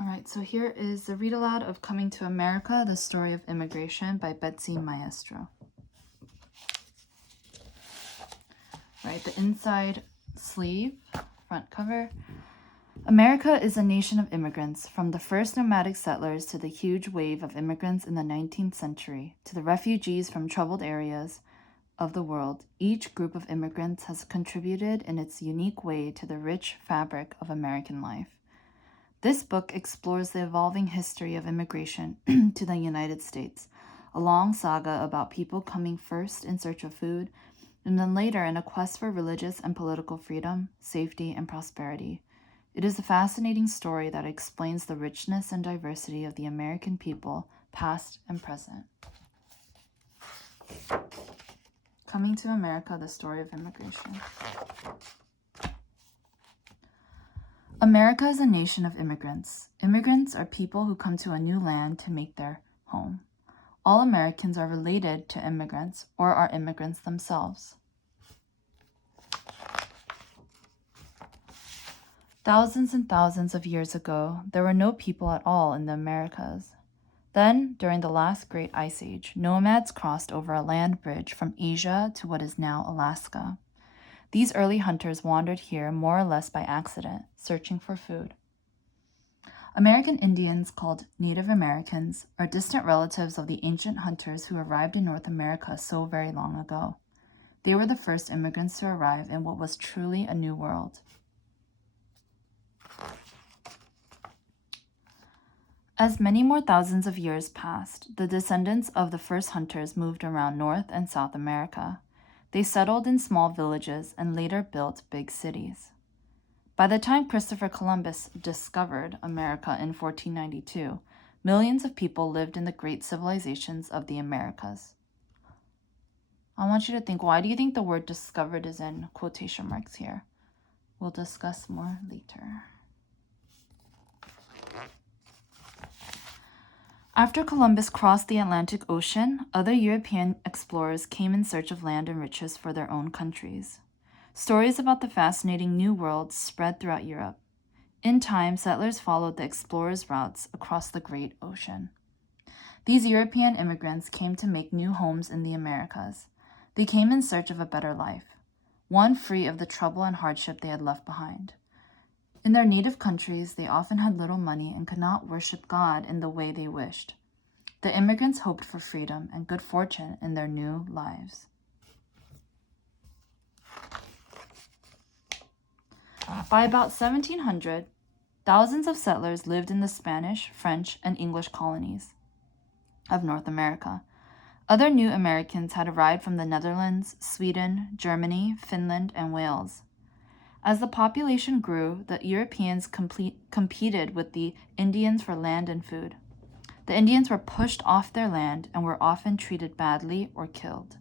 All right, so here is the read aloud of Coming to America, The Story of Immigration by Betsy, Maestro. Right, the inside sleeve, front cover. America is a nation of immigrants, from the first nomadic settlers to the huge wave of immigrants in the 19th century, to the refugees from troubled areas of the world. Each group of immigrants has contributed in its unique way to the rich fabric of American life. This book explores the evolving history of immigration to the United States, a long saga about people coming first in search of food, and then later in a quest for religious and political freedom, safety, and prosperity. It is a fascinating story that explains the richness and diversity of the American people, past and present. Coming to America, The Story of Immigration. America is a nation of immigrants. Immigrants are people who come to a new land to make their home. All Americans are related to immigrants or are immigrants themselves. Thousands and thousands of years ago, there were no people at all in the Americas. Then, during the last great ice age, nomads crossed over a land bridge from Asia to what is now Alaska. These early hunters wandered here more or less by accident, searching for food. American Indians, called Native Americans, are distant relatives of the ancient hunters who arrived in North America so very long ago. They were the first immigrants to arrive in what was truly a new world. As many more thousands of years passed, the descendants of the first hunters moved around North and South America. They settled in small villages and later built big cities. By the time Christopher Columbus discovered America in 1492, millions of people lived in the great civilizations of the Americas. I want you to think, why do you think the word discovered is in quotation marks here? We'll discuss more later. After Columbus crossed the Atlantic Ocean, other European explorers came in search of land and riches for their own countries. Stories about the fascinating New World spread throughout Europe. In time, settlers followed the explorers' routes across the great ocean. These European immigrants came to make new homes in the Americas. They came in search of a better life, one free of the trouble and hardship they had left behind. In their native countries, they often had little money and could not worship God in the way they wished. The immigrants hoped for freedom and good fortune in their new lives. By about 1700, thousands of settlers lived in the Spanish, French, and English colonies of North America. Other new Americans had arrived from the Netherlands, Sweden, Germany, Finland, and Wales. As the population grew, the Europeans competed with the Indians for land and food. The Indians were pushed off their land and were often treated badly or killed.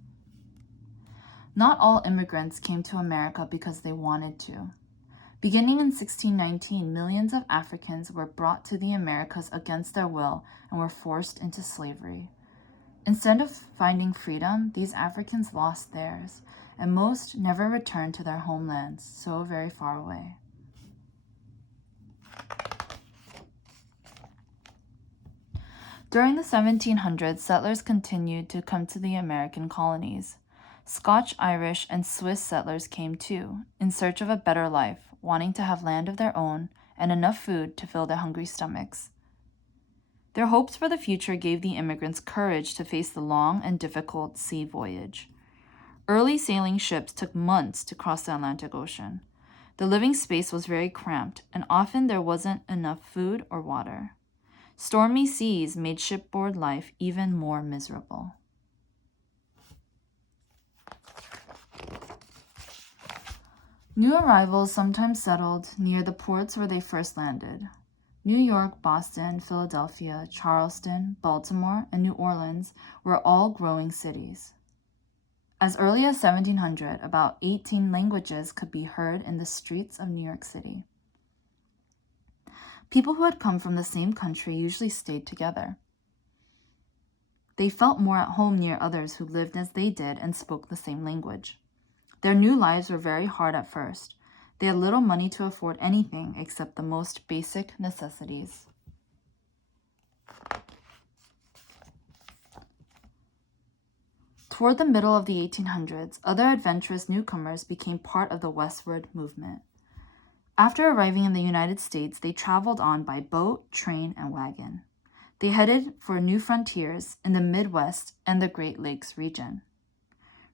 Not all immigrants came to America because they wanted to. Beginning in 1619, millions of Africans were brought to the Americas against their will and were forced into slavery. Instead of finding freedom, these Africans lost theirs, and most never returned to their homelands, so very far away. During the 1700s, settlers continued to come to the American colonies. Scotch, Irish, and Swiss settlers came too, in search of a better life, wanting to have land of their own and enough food to fill their hungry stomachs. Their hopes for the future gave the immigrants courage to face the long and difficult sea voyage. Early sailing ships took months to cross the Atlantic Ocean. The living space was very cramped, and often there wasn't enough food or water. Stormy seas made shipboard life even more miserable. New arrivals sometimes settled near the ports where they first landed. New York, Boston, Philadelphia, Charleston, Baltimore, and New Orleans were all growing cities. As early as 1700, about 18 languages could be heard in the streets of New York City. People who had come from the same country usually stayed together. They felt more at home near others who lived as they did and spoke the same language. Their new lives were very hard at first. They had little money to afford anything except the most basic necessities. Toward the middle of the 1800s, other adventurous newcomers became part of the Westward Movement. After arriving in the United States, they traveled on by boat, train, and wagon. They headed for new frontiers in the Midwest and the Great Lakes region.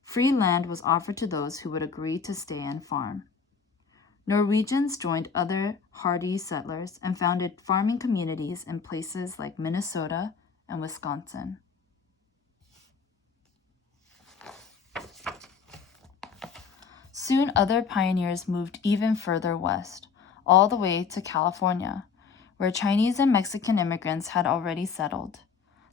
Free land was offered to those who would agree to stay and farm. Norwegians joined other hardy settlers and founded farming communities in places like Minnesota and Wisconsin. Soon other pioneers moved even further west, all the way to California, where Chinese and Mexican immigrants had already settled.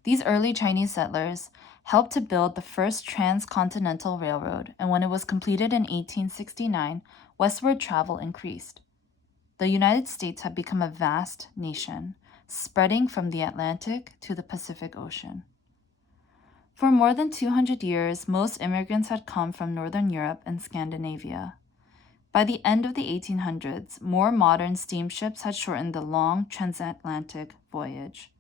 These early Chinese settlers helped to build the first transcontinental railroad, and when it was completed in 1869, westward travel increased. The United States had become a vast nation, spreading from the Atlantic to the Pacific Ocean. For more than 200 years, most immigrants had come from Northern Europe and Scandinavia. By the end of the 1800s, more modern steamships had shortened the long transatlantic voyage.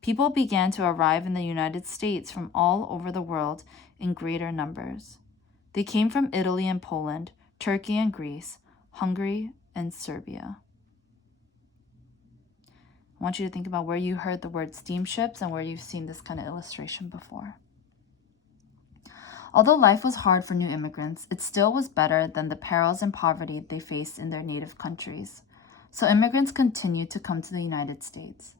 People began to arrive in the United States from all over the world in greater numbers. They came from Italy and Poland, Turkey and Greece, Hungary and Serbia. I want you to think about where you heard the word steamships and where you've seen this kind of illustration before. Although life was hard for new immigrants, it still was better than the perils and poverty they faced in their native countries. So immigrants continued to come to the United States.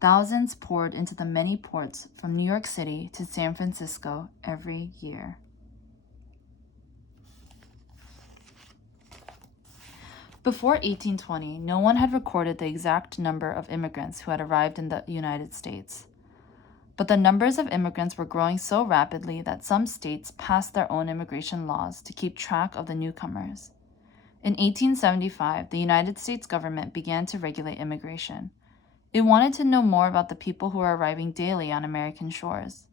Thousands poured into the many ports from New York City to San Francisco every year. Before 1820, no one had recorded the exact number of immigrants who had arrived in the United States. But the numbers of immigrants were growing so rapidly that some states passed their own immigration laws to keep track of the newcomers. In 1875, the United States government began to regulate immigration. It wanted to know more about the people who were arriving daily on American shores.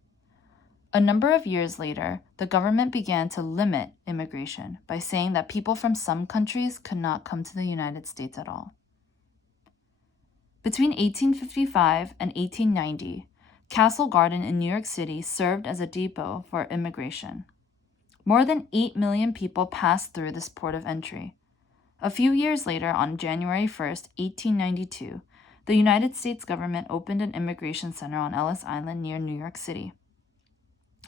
A number of years later, the government began to limit immigration by saying that people from some countries could not come to the United States at all. Between 1855 and 1890, Castle Garden in New York City served as a depot for immigration. More than 8 million people passed through this port of entry. A few years later, on January 1st, 1892, the United States government opened an immigration center on Ellis Island near New York City.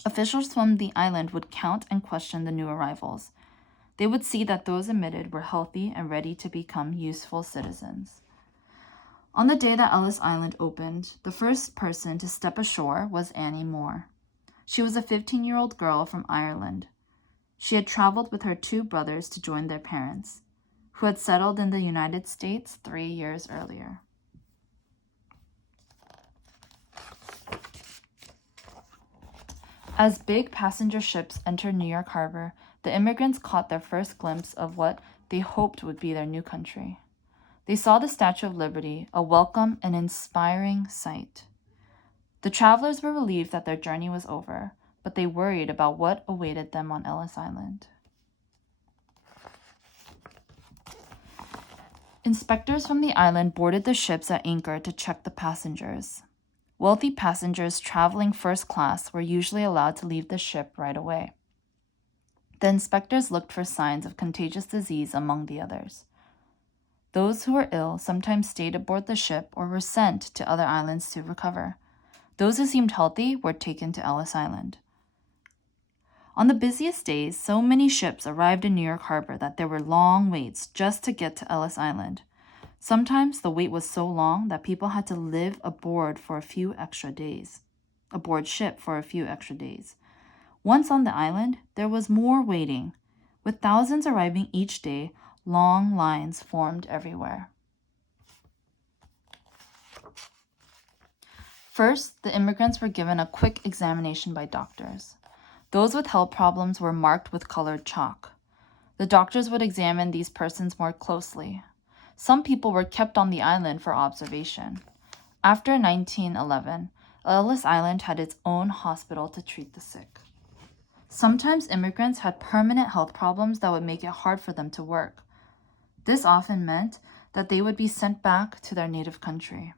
Officials from the island would count and question the new arrivals. They would see that those admitted were healthy and ready to become useful citizens. On the day that Ellis Island opened, the first person to step ashore was Annie Moore. She was a 15-year-old girl from Ireland. She had traveled with her 2 brothers to join their parents, who had settled in the United States 3 years earlier. As big passenger ships entered New York Harbor, the immigrants caught their first glimpse of what they hoped would be their new country. They saw the Statue of Liberty, a welcome and inspiring sight. The travelers were relieved that their journey was over, but they worried about what awaited them on Ellis Island. Inspectors from the island boarded the ships at anchor to check the passengers. Wealthy passengers traveling first class were usually allowed to leave the ship right away. The inspectors looked for signs of contagious disease among the others. Those who were ill sometimes stayed aboard the ship or were sent to other islands to recover. Those who seemed healthy were taken to Ellis Island. On the busiest days, so many ships arrived in New York Harbor that there were long waits just to get to Ellis Island. Sometimes the wait was so long that people had to live aboard ship for a few extra days. Once on the island, there was more waiting. With thousands arriving each day, long lines formed everywhere. First, the immigrants were given a quick examination by doctors. Those with health problems were marked with colored chalk. The doctors would examine these persons more closely. Some people were kept on the island for observation. After 1911, Ellis Island had its own hospital to treat the sick. Sometimes immigrants had permanent health problems that would make it hard for them to work. This often meant that they would be sent back to their native country.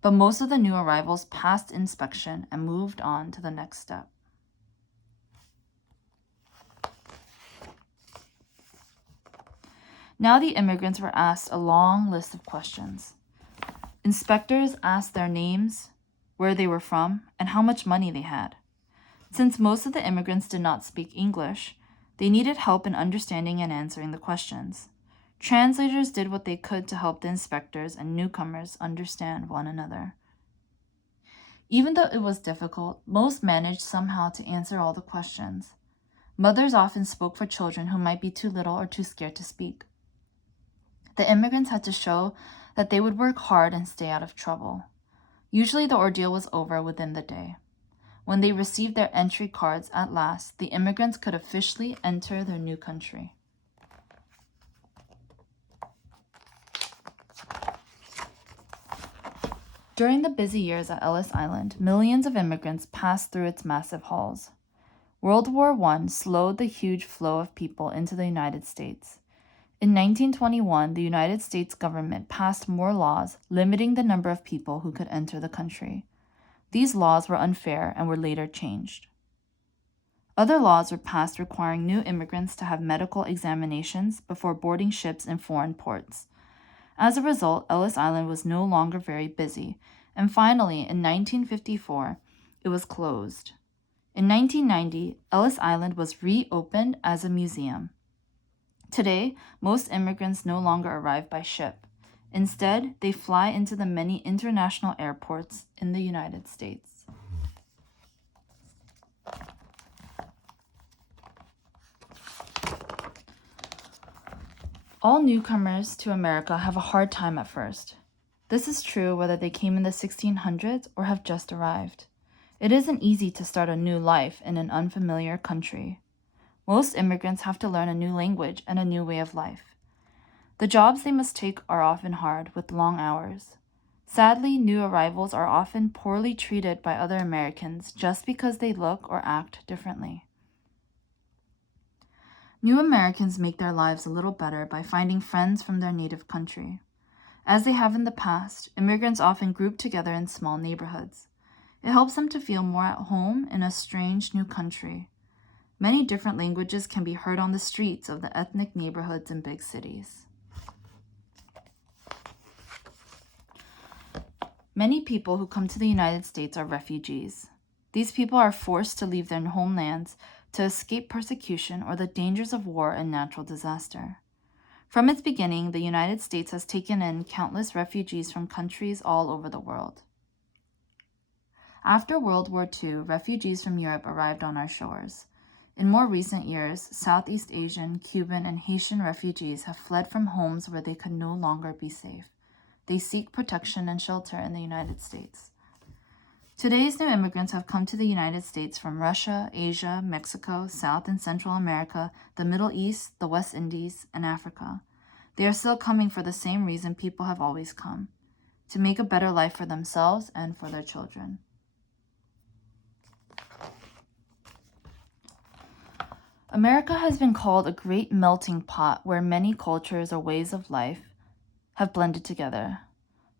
But most of the new arrivals passed inspection and moved on to the next step. Now the immigrants were asked a long list of questions. Inspectors asked their names, where they were from, and how much money they had. Since most of the immigrants did not speak English, they needed help in understanding and answering the questions. Translators did what they could to help the inspectors and newcomers understand one another. Even though it was difficult, most managed somehow to answer all the questions. Mothers often spoke for children who might be too little or too scared to speak. The immigrants had to show that they would work hard and stay out of trouble. Usually the ordeal was over within the day. When they received their entry cards at last, the immigrants could officially enter their new country. During the busy years at Ellis Island, millions of immigrants passed through its massive halls. World War I slowed the huge flow of people into the United States. In 1921, the United States government passed more laws limiting the number of people who could enter the country. These laws were unfair and were later changed. Other laws were passed requiring new immigrants to have medical examinations before boarding ships in foreign ports. As a result, Ellis Island was no longer very busy, and finally, in 1954, it was closed. In 1990, Ellis Island was reopened as a museum. Today, most immigrants no longer arrive by ship. Instead, they fly into the many international airports in the United States. All newcomers to America have a hard time at first. This is true whether they came in the 1600s or have just arrived. It isn't easy to start a new life in an unfamiliar country. Most immigrants have to learn a new language and a new way of life. The jobs they must take are often hard, with long hours. Sadly, new arrivals are often poorly treated by other Americans just because they look or act differently. New Americans make their lives a little better by finding friends from their native country. As they have in the past, immigrants often group together in small neighborhoods. It helps them to feel more at home in a strange new country. Many different languages can be heard on the streets of the ethnic neighborhoods in big cities. Many people who come to the United States are refugees. These people are forced to leave their homelands to escape persecution or the dangers of war and natural disaster. From its beginning, the United States has taken in countless refugees from countries all over the world. After World War II, refugees from Europe arrived on our shores. In more recent years, Southeast Asian, Cuban, and Haitian refugees have fled from homes where they could no longer be safe. They seek protection and shelter in the United States. Today's new immigrants have come to the United States from Russia, Asia, Mexico, South and Central America, the Middle East, the West Indies, and Africa. They are still coming for the same reason people have always come: to make a better life for themselves and for their children. America has been called a great melting pot where many cultures or ways of life have blended together.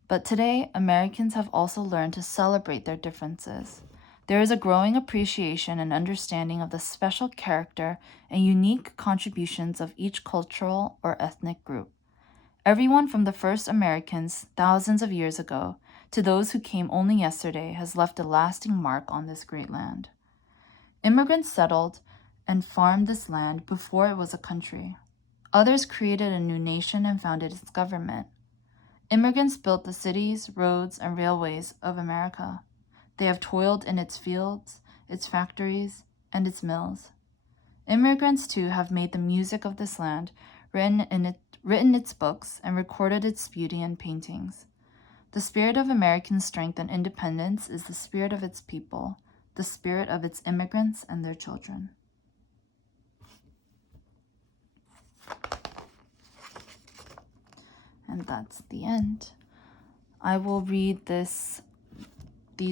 But today, Americans have also learned to celebrate their differences. There is a growing appreciation and understanding of the special character and unique contributions of each cultural or ethnic group. Everyone from the first Americans thousands of years ago to those who came only yesterday has left a lasting mark on this great land. Immigrants settled and farmed this land before it was a country. Others created a new nation and founded its government. Immigrants built the cities, roads, and railways of America. They have toiled in its fields, its factories, and its mills. Immigrants, too, have made the music of this land, written its books, and recorded its beauty in paintings. The spirit of American strength and independence is the spirit of its people, the spirit of its immigrants and their children. And that's the end. I will read these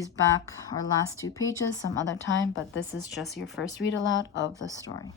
back, our last two pages, some other time, but this is just your first read aloud of the story.